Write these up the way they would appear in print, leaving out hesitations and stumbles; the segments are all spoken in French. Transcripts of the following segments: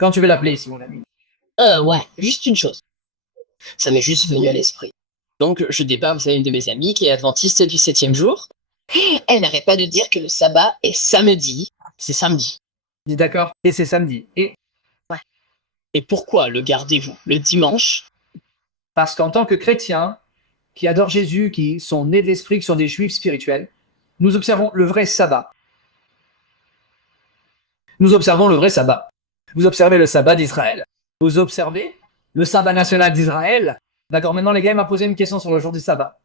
Quand tu veux l'appeler ici, mon ami. Ouais, juste une chose. Ça m'est juste venu à l'esprit. Donc, je débarque à une de mes amies qui est adventiste du 7e jour. Elle n'arrête pas de dire que le sabbat est samedi. C'est samedi. Dis d'accord. Et c'est samedi. Et Et pourquoi le gardez-vous le dimanche? parce qu'en tant que chrétiens, qui adorent Jésus, qui sont nés de l'esprit, qui sont des juifs spirituels, nous observons le vrai sabbat. Nous observons le vrai sabbat. Vous observez le sabbat d'Israël. Vous observez le sabbat national d'Israël. D'accord, maintenant les gars, il m'a posé une question sur le jour du sabbat.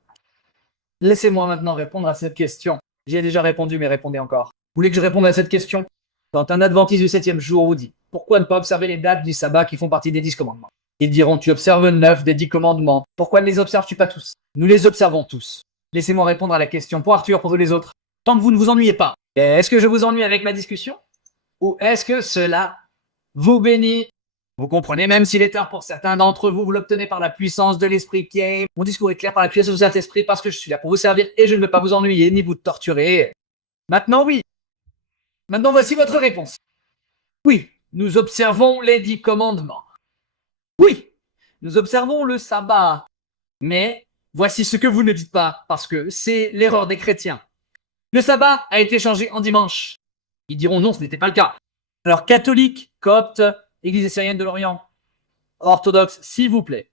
Laissez-moi maintenant répondre à cette question. J'y ai déjà répondu, mais répondez encore. Vous voulez que je réponde à cette question? Quand un adventiste du 7e jour vous dit « Pourquoi ne pas observer les dates du sabbat qui font partie des 10 commandements ?» Ils diront « Tu observes 9 des 10 commandements. Pourquoi ne les observes-tu pas tous ?» Nous les observons tous. Laissez-moi répondre à la question pour Arthur, pour tous les autres. Tant que vous ne vous ennuyez pas. Est-ce que je vous ennuie avec ma discussion? Ou est-ce que cela vous bénit? Vous comprenez, même s'il est tard pour certains d'entre vous, vous l'obtenez par la puissance de l'Esprit qui est... Mon discours est clair par la puissance du Saint-Esprit parce que je suis là pour vous servir et je ne veux pas vous ennuyer ni vous torturer. Maintenant, oui. Maintenant, voici votre réponse. Oui, nous observons les 10 commandements. Oui, nous observons le sabbat. Mais voici ce que vous ne dites pas, parce que c'est l'erreur des chrétiens. Le sabbat a été changé en dimanche. Ils diront non, ce n'était pas le cas. Alors, catholiques, coptes, Église syrienne de l'Orient, orthodoxe, s'il vous plaît,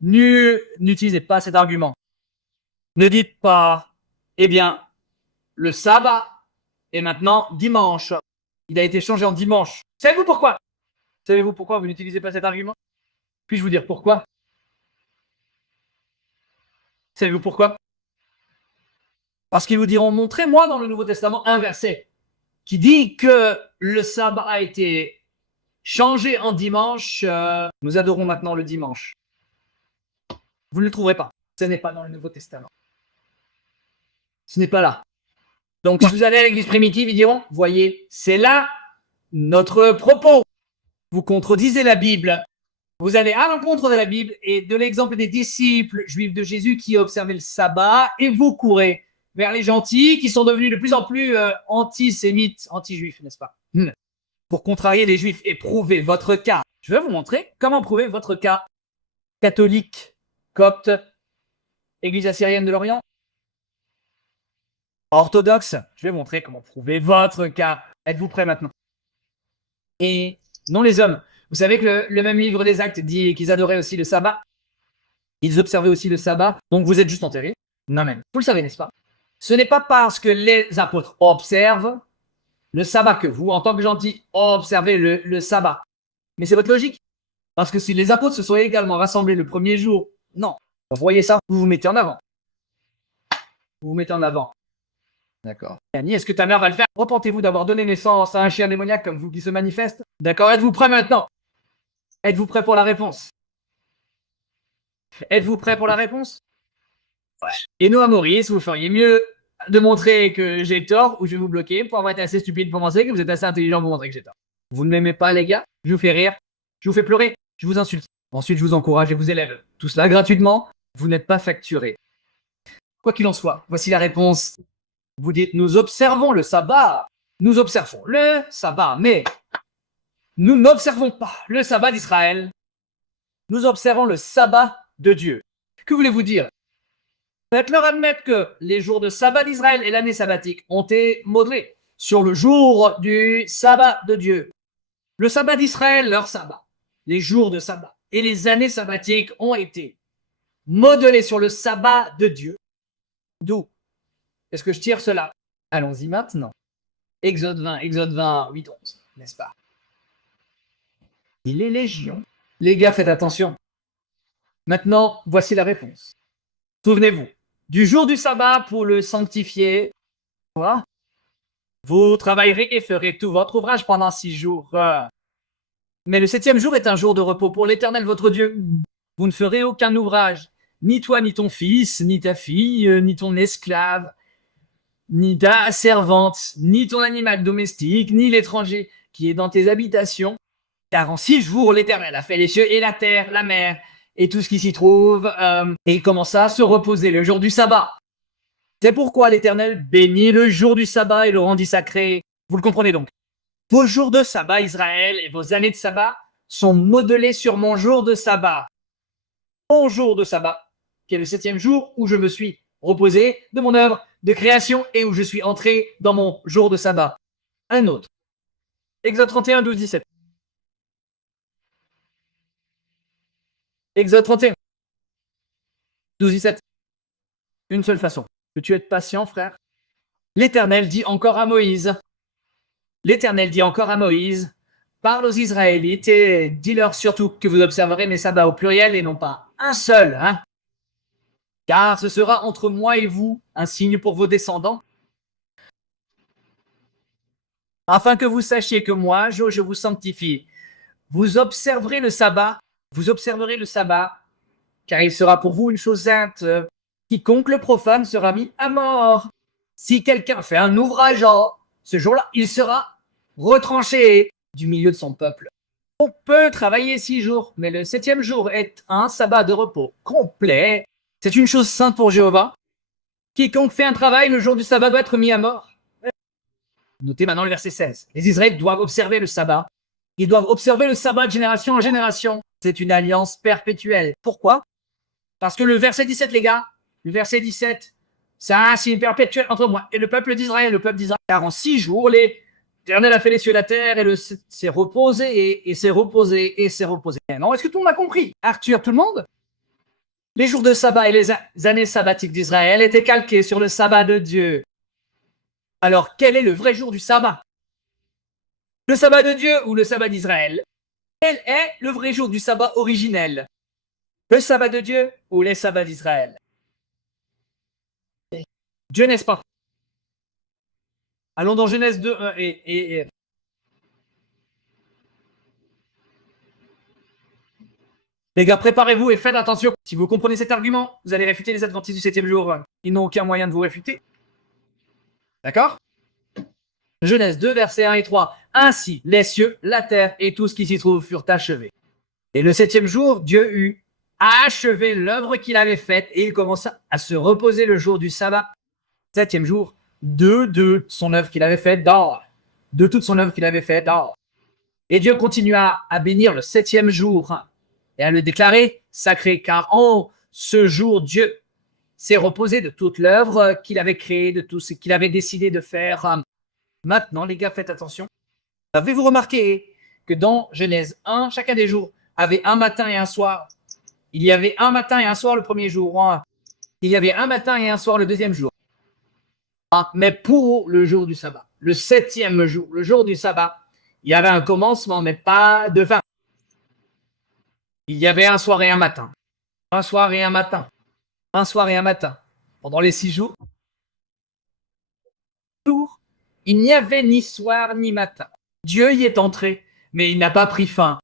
n'utilisez pas cet argument. Ne dites pas, eh bien, le sabbat est maintenant dimanche. Il a été changé en dimanche. Savez-vous pourquoi? Savez-vous pourquoi vous n'utilisez pas cet argument? Puis-je vous dire pourquoi? Savez-vous pourquoi? Parce qu'ils vous diront, montrez-moi dans le Nouveau Testament un verset qui dit que le sabbat a été changé en dimanche. Nous adorons maintenant le dimanche. Vous ne le trouverez pas. Ce n'est pas dans le Nouveau Testament. Ce n'est pas là. Donc, si vous allez à l'église primitive, ils diront, voyez, c'est là notre propos. Vous contredisez la Bible. Vous allez à l'encontre de la Bible et de l'exemple des disciples juifs de Jésus qui observaient le sabbat et vous courez vers les gentils qui sont devenus de plus en plus antisémites, anti-juifs, n'est-ce pas? Pour contrarier les juifs et prouver votre cas. Je vais vous montrer comment prouver votre cas. Catholique, copte, Église assyrienne de l'Orient, orthodoxe. Je vais montrer comment prouver votre cas. Êtes-vous prêts maintenant? Et non les hommes. Vous savez que le même livre des Actes dit qu'ils adoraient aussi le sabbat. Ils observaient aussi le sabbat. Donc vous êtes juste enterrés. Non même. Vous le savez, n'est-ce pas? Ce n'est pas parce que les apôtres observent le sabbat que vous, en tant que gentils, observez le sabbat. Mais c'est votre logique. Parce que si les apôtres se sont également rassemblés le premier jour, non. Vous voyez ça, vous vous mettez en avant. Vous vous mettez en avant. D'accord. Annie, est-ce que ta mère va le faire? Repentez-vous d'avoir donné naissance à un chien démoniaque comme vous qui se manifeste? D'accord, êtes-vous prêts maintenant? Êtes-vous prêts pour la réponse? Êtes-vous prêts pour la réponse? Ouais. Et nous, à Maurice, vous feriez mieux de montrer que j'ai tort ou je vais vous bloquer pour avoir été assez stupide pour penser que vous êtes assez intelligent pour montrer que j'ai tort. Vous ne m'aimez pas, les gars? Je vous fais rire, je vous fais pleurer, je vous insulte. Ensuite, je vous encourage et vous élève. Tout cela gratuitement, vous n'êtes pas facturé. Quoi qu'il en soit, voici la réponse. Vous dites, nous observons le sabbat. Nous observons le sabbat, mais nous n'observons pas le sabbat d'Israël. Nous observons le sabbat de Dieu. Que voulez-vous dire? Faites-leur admettre que les jours de sabbat d'Israël et l'année sabbatique ont été modelés sur le jour du sabbat de Dieu. Le sabbat d'Israël, leur sabbat, les jours de sabbat et les années sabbatiques ont été modelés sur le sabbat de Dieu. D'où est-ce que je tire cela? Allons-y maintenant. Exode 20, 8, 11, n'est-ce pas? Et les légions. Les gars, faites attention. Maintenant, voici la réponse. Souvenez-vous, du jour du sabbat pour le sanctifier, voilà. Vous travaillerez et ferez tout votre ouvrage pendant 6 jours. Mais le 7e jour est un jour de repos pour l'Éternel votre Dieu. Vous ne ferez aucun ouvrage, ni toi, ni ton fils, ni ta fille, ni ton esclave, ni ta servante, ni ton animal domestique, ni l'étranger qui est dans tes habitations. Car en 6 jours, l'Éternel a fait les cieux et la terre, la mer, et tout ce qui s'y trouve, et il commença à se reposer le jour du sabbat. C'est pourquoi l'Éternel bénit le jour du sabbat et le rendit sacré. Vous le comprenez donc. Vos jours de sabbat, Israël, et vos années de sabbat sont modelés sur mon jour de sabbat. Mon jour de sabbat, qui est le 7e jour où je me suis reposé de mon œuvre de création et où je suis entré dans mon jour de sabbat. Un autre. Exode 31, 12, 17. Exode 31, 12, 17. Une seule façon. Peux-tu être patient, frère? L'Éternel dit encore à Moïse. L'Éternel dit encore à Moïse, parle aux Israélites et dis-leur surtout que vous observerez mes sabbats au pluriel et non pas un seul, hein? Car ce sera entre moi et vous un signe pour vos descendants, afin que vous sachiez que moi, je vous sanctifie. Vous observerez le sabbat, car il sera pour vous une chose sainte. Quiconque le profane sera mis à mort. Si quelqu'un fait un ouvrage ce jour-là, il sera retranché du milieu de son peuple. On peut travailler 6 jours, mais le 7e jour est un sabbat de repos complet. C'est une chose sainte pour Jéhovah. Quiconque fait un travail le jour du sabbat doit être mis à mort. Notez maintenant le verset 16. Les Israélites doivent observer le sabbat. Ils doivent observer le sabbat de génération en génération. C'est une alliance perpétuelle. Pourquoi? Parce que le verset 17, les gars, le verset 17, c'est un signe perpétuel entre moi et le peuple d'Israël, Car en 6 jours, l'Éternel a fait les cieux et la terre, et s'est reposé, et s'est reposé, et s'est reposé. Non, est-ce que tout le monde a compris? Arthur, tout le monde? Les jours de sabbat et les années sabbatiques d'Israël étaient calqués sur le sabbat de Dieu. Alors, quel est le vrai jour du sabbat? Le sabbat de Dieu ou le sabbat d'Israël? Quel est le vrai jour du sabbat originel? Le sabbat de Dieu ou les sabbats d'Israël? Dieu, n'est-ce pas? Allons dans Genèse 2, 1 et... Les gars, préparez-vous et faites attention. Si vous comprenez cet argument, vous allez réfuter les adventistes du 7e jour. Ils n'ont aucun moyen de vous réfuter. D'accord? Genèse 2, versets 1 et 3. Ainsi, les cieux, la terre et tout ce qui s'y trouve furent achevés. Et le 7e jour, Dieu eut achevé l'œuvre qu'il avait faite et il commença à se reposer le jour du sabbat. 7e jour, de son œuvre qu'il avait faite d'or. De toute son œuvre qu'il avait faite d'or. Et Dieu continua à bénir le 7e jour et à le déclarer sacré, car en ce jour, Dieu s'est reposé de toute l'œuvre qu'il avait créée, de tout ce qu'il avait décidé de faire. Maintenant, les gars, faites attention. Avez-vous remarqué que dans Genèse 1, chacun des jours avait un matin et un soir? Il y avait un matin et un soir le premier jour. Il y avait un matin et un soir le deuxième jour. Mais pour le jour du sabbat, le 7e jour, le jour du sabbat, il y avait un commencement, mais pas de fin. Il y avait un soir et un matin. Un soir et un matin. Un soir et un matin. Pendant les 6 jours, il n'y avait ni soir ni matin. Dieu y est entré, mais il n'a pas pris fin.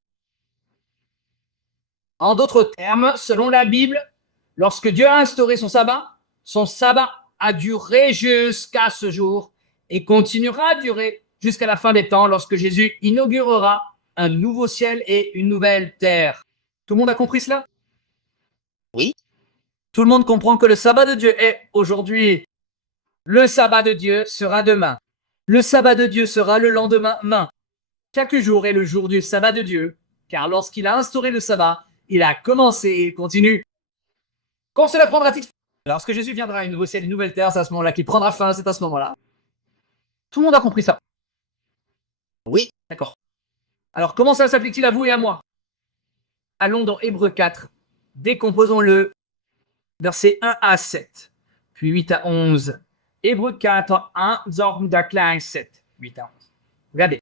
En d'autres termes, selon la Bible, lorsque Dieu a instauré son sabbat a duré jusqu'à ce jour et continuera à durer jusqu'à la fin des temps lorsque Jésus inaugurera un nouveau ciel et une nouvelle terre. Tout le monde a compris cela? Oui. Tout le monde comprend que le sabbat de Dieu est aujourd'hui. Le sabbat de Dieu sera demain. Le sabbat de Dieu sera le lendemain. Chaque jour est le jour du sabbat de Dieu, car lorsqu'il a instauré le sabbat, il a commencé et il continue. Quand cela prendra-t-il fin? Lorsque Jésus viendra à un nouveau ciel et une nouvelle terre, c'est à ce moment-là qu'il prendra fin, c'est à ce moment-là. Tout le monde a compris ça? Oui. D'accord. Alors, comment ça s'applique-t-il à vous et à moi? Allons dans Hébreux 4. Décomposons-le. Versets 1 à 7, puis 8 à 11. Hébreux 4, 1, Zorn, Dakla, 7, 8 à 11. Regardez.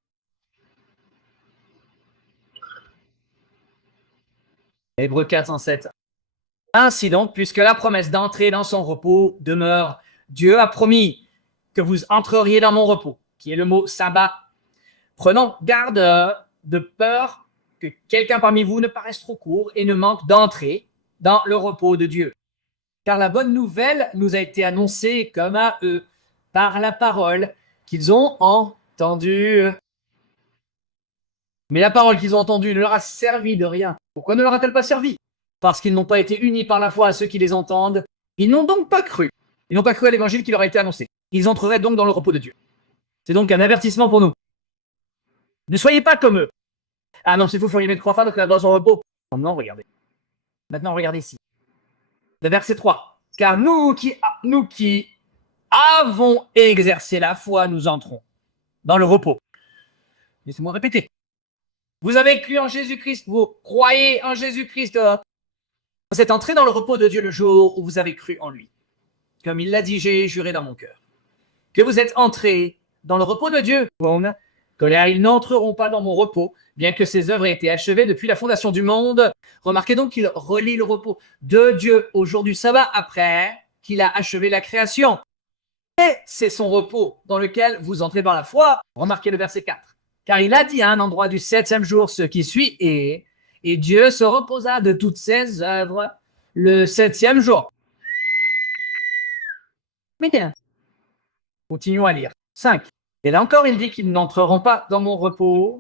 Hébreux 4, 7. Ainsi donc, puisque la promesse d'entrer dans son repos demeure, Dieu a promis que vous entreriez dans mon repos, qui est le mot sabbat. Prenons garde de peur que quelqu'un parmi vous ne paraisse trop court et ne manque d'entrer dans le repos de Dieu. Car la bonne nouvelle nous a été annoncée comme à eux par la parole qu'ils ont entendue. Mais la parole qu'ils ont entendue ne leur a servi de rien. Pourquoi ne leur a-t-elle pas servi? Parce qu'ils n'ont pas été unis par la foi à ceux qui les entendent. Ils n'ont donc pas cru. Ils n'ont pas cru à l'évangile qui leur a été annoncé. Ils entreraient donc dans le repos de Dieu. C'est donc un avertissement pour nous. Ne soyez pas comme eux. Ah non, c'est vous feriez mettre 3 fois dans son repos. Maintenant, regardez. Maintenant, regardez ici. Le verset 3. Car nous qui avons exercé la foi, nous entrons dans le repos. Laissez-moi répéter. Vous avez cru en Jésus-Christ, vous croyez en Jésus-Christ. Vous êtes entré dans le repos de Dieu le jour où vous avez cru en lui. Comme il l'a dit, j'ai juré dans mon cœur. Que vous êtes entrés dans le repos de Dieu. Car ils n'entreront pas dans mon repos, bien que ses œuvres aient été achevées depuis la fondation du monde. Remarquez donc qu'il relie le repos de Dieu au jour du sabbat après qu'il a achevé la création. Et c'est son repos dans lequel vous entrez par la foi. Remarquez le verset 4. Car il a dit à un endroit du 7e jour ce qui suit et Dieu se reposa de toutes ses œuvres le 7e jour. Mais bien. Continuons à lire. 5. Et là encore, il dit qu'ils n'entreront pas dans mon repos.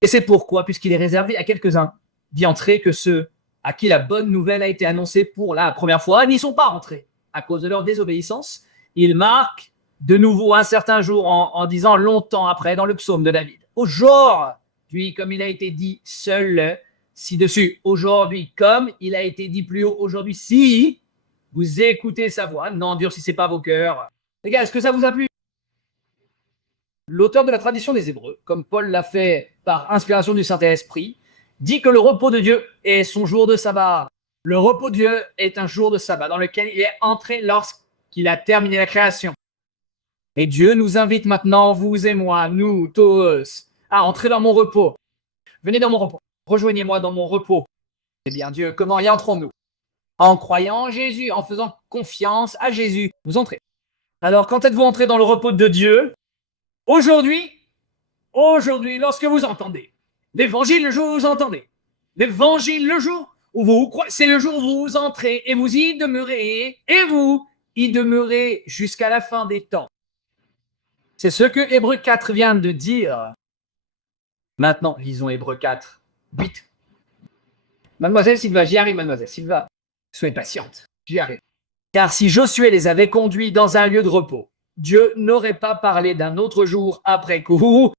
Et c'est pourquoi, puisqu'il est réservé à quelques-uns d'y entrer, que ceux à qui la bonne nouvelle a été annoncée pour la première fois n'y sont pas entrés à cause de leur désobéissance. Il marque de nouveau un certain jour en disant longtemps après dans le psaume de David. Aujourd'hui, comme il a été dit seul ci-dessus. Aujourd'hui, comme il a été dit plus haut. Aujourd'hui, si vous écoutez sa voix, n'endurcissez pas vos cœurs. Les gars, est-ce que ça vous a plu? L'auteur de la tradition des Hébreux, comme Paul l'a fait par inspiration du Saint-Esprit, dit que le repos de Dieu est son jour de sabbat. Le repos de Dieu est un jour de sabbat dans lequel il est entré lorsqu'il a terminé la création. Et Dieu nous invite maintenant, vous et moi, nous tous, à entrer dans mon repos. Venez dans mon repos. Rejoignez-moi dans mon repos. Eh bien Dieu, comment y entrons-nous? En croyant en Jésus, en faisant confiance à Jésus. Vous entrez. Alors, quand êtes-vous entré dans le repos de Dieu? Aujourd'hui, lorsque vous entendez l'évangile, le jour où vous entendez l'évangile, le jour où vous croyez, c'est le jour où vous entrez et vous y demeurez, et vous y demeurez jusqu'à la fin des temps. C'est ce que Hébreux 4 vient de dire. Maintenant, lisons Hébreux 4, 8. Mademoiselle Sylva, j'y arrive, mademoiselle Sylva. Soyez patiente, j'y arrive. Car si Josué les avait conduits dans un lieu de repos, Dieu n'aurait pas parlé d'un autre jour après coup.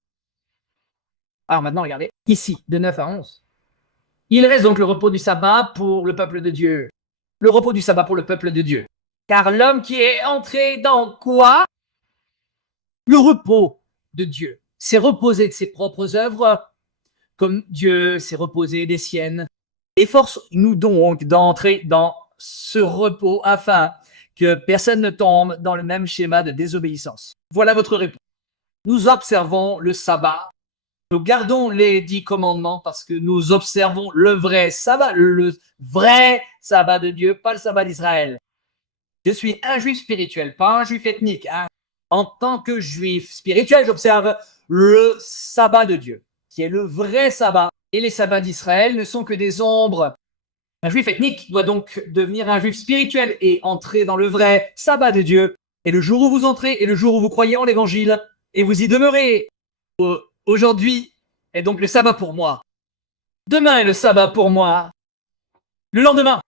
Alors maintenant, regardez, ici, de 9 à 11. Il reste donc le repos du sabbat pour le peuple de Dieu. Le repos du sabbat pour le peuple de Dieu. Car l'homme qui est entré dans quoi? Le repos de Dieu. S'est reposé de ses propres œuvres, comme Dieu s'est reposé des siennes. Efforce-nous donc d'entrer dans ce repos afin que personne ne tombe dans le même schéma de désobéissance. Voilà votre réponse. Nous observons le sabbat. Nous gardons les 10 commandements parce que nous observons le vrai sabbat de Dieu, pas le sabbat d'Israël. Je suis un juif spirituel, pas un juif ethnique. En tant que juif spirituel, j'observe le sabbat de Dieu, qui est le vrai sabbat. Et les sabbats d'Israël ne sont que des ombres. Un juif ethnique doit donc devenir un juif spirituel et entrer dans le vrai sabbat de Dieu. Et le jour où vous entrez est le jour où vous croyez en l'évangile et vous y demeurez. Aujourd'hui est donc le sabbat pour moi. Demain est le sabbat pour moi. Le lendemain.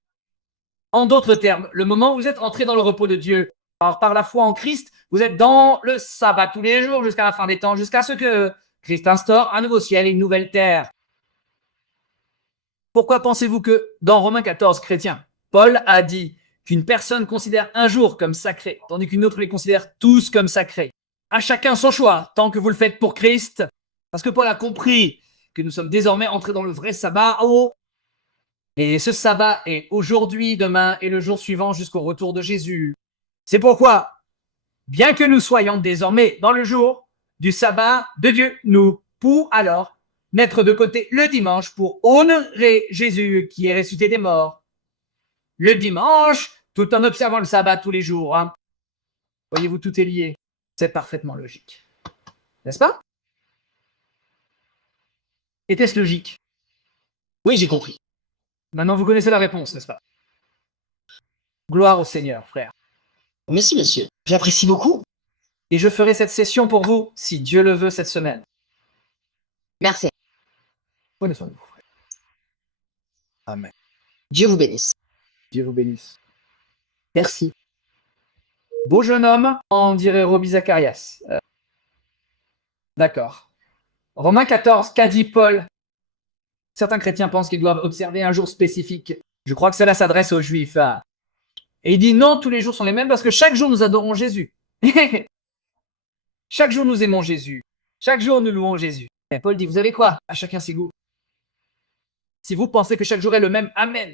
En d'autres termes, le moment où vous êtes entré dans le repos de Dieu, par la foi en Christ, vous êtes dans le sabbat tous les jours jusqu'à la fin des temps, jusqu'à ce que Christ instaure un nouveau ciel et une nouvelle terre. Pourquoi pensez-vous que dans Romains 14, chrétien, Paul a dit qu'une personne considère un jour comme sacré, tandis qu'une autre les considère tous comme sacrés? À chacun son choix, tant que vous le faites pour Christ. Parce que Paul a compris que nous sommes désormais entrés dans le vrai sabbat. Et ce sabbat est aujourd'hui, demain et le jour suivant jusqu'au retour de Jésus. C'est pourquoi, bien que nous soyons désormais dans le jour du sabbat de Dieu, nous pouvons alors mettre de côté le dimanche pour honorer Jésus qui est ressuscité des morts. Le dimanche, tout en observant le sabbat tous les jours. Voyez-vous, tout est lié. C'est parfaitement logique. N'est-ce pas? Était-ce logique? Oui, j'ai compris. Maintenant, vous connaissez la réponse, n'est-ce pas? Gloire au Seigneur, frère. Merci, monsieur. J'apprécie beaucoup. Et je ferai cette session pour vous, si Dieu le veut, cette semaine. Merci. Prenez soin de vous, frère. Amen. Dieu vous bénisse. Dieu vous bénisse. Merci. Beau jeune homme, on dirait Roby Zacharias. D'accord. Romains 14, qu'a dit Paul? Certains chrétiens pensent qu'ils doivent observer un jour spécifique. Je crois que cela s'adresse aux juifs. Et il dit non, tous les jours sont les mêmes parce que chaque jour nous adorons Jésus. Chaque jour nous aimons Jésus. Chaque jour nous louons Jésus. Et Paul dit, vous savez quoi? À chacun ses goûts. Si vous pensez que chaque jour est le même, amen.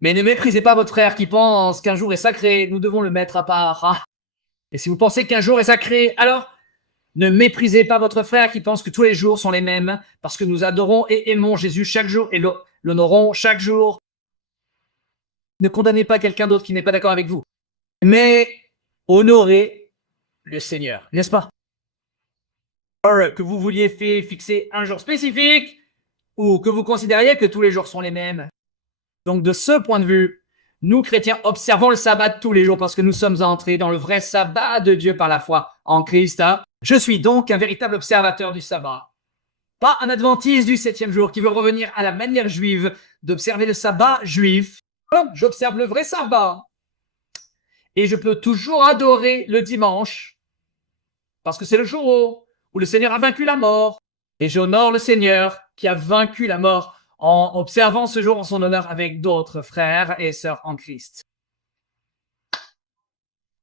Mais ne méprisez pas votre frère qui pense qu'un jour est sacré, nous devons le mettre à part. Ah. Et si vous pensez qu'un jour est sacré, alors ne méprisez pas votre frère qui pense que tous les jours sont les mêmes, parce que nous adorons et aimons Jésus chaque jour et l'honorons chaque jour. Ne condamnez pas quelqu'un d'autre qui n'est pas d'accord avec vous, mais honorez le Seigneur, n'est-ce pas? Alors, que vous vouliez fixer un jour spécifique, ou que vous considériez que tous les jours sont les mêmes. Donc de ce point de vue, nous chrétiens observons le sabbat tous les jours parce que nous sommes entrés dans le vrai sabbat de Dieu par la foi en Christ. Je suis donc un véritable observateur du sabbat. Pas un adventiste du 7e jour qui veut revenir à la manière juive d'observer le sabbat juif. J'observe le vrai sabbat. Et je peux toujours adorer le dimanche parce que c'est le jour où le Seigneur a vaincu la mort. Et j'honore le Seigneur qui a vaincu la mort en observant ce jour en son honneur avec d'autres frères et sœurs en Christ.